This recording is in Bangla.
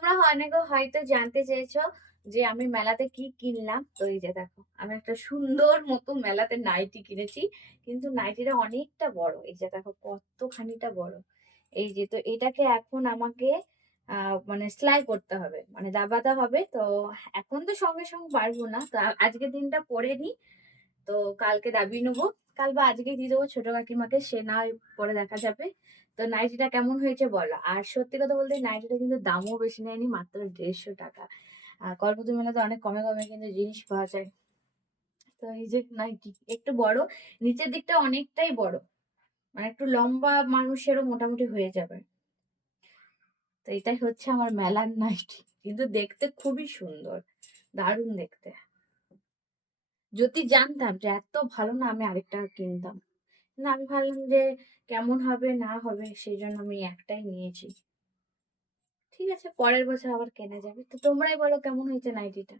তোমরা অনেকে হয়তো জানতে চেয়েছো যে আমি মেলাতে কি কিনলাম। তো এই যে দেখো, আমি একটা সুন্দর মতো মেলাতে নাইটি কিনেছি। কিন্তু নাইটিটা অনেকটা বড়। এই যে দেখো কতখানিটা বড়। এই যে তো এটাকে এখন আমাকে মানে সেলাই করতে হবে। মানে দাবাতে হবে। তো এখন তো সঙ্গে পারবো না। তো আজকের দিনটা পরে নিই। তো কালকে দাবিয়ে নেবো। কাল বা আজকেই দিয়ে দেবো ছোট কাকিমাকে। সে না হয় পরে দেখা যাবে। তো নাইটিটা কেমন হয়েছে বলো। আর সত্যি কথা বলতে নাইটিটা কিন্তু দামও বেশি নেয়নি, মাত্র 150 টাকা। কল্পতরু মেলাতে অনেক কমে কিন্তু জিনিস পাওয়া যায়। তো এই যে নাইটি একটু বড়, নিচের দিকটা অনেকটাই বড়। মানে একটু লম্বা মানুষেরও মোটামুটি হয়ে যাবে। তো এটাই হচ্ছে আমার মেলার নাইটি। কিন্তু দেখতে খুবই সুন্দর, দারুণ দেখতে। যদি জানতাম যে এত ভালো না, আমি আরেকটা কিনতাম। না, আমি ভাবলাম যে কেমন হবে না হবে, সেই জন্য আমি একটাই নিয়েছি। ঠিক আছে, পরের বছর আবার কেনা যাবে। তো তোমরাই বলো কেমন হয়েছে নাইটিটা।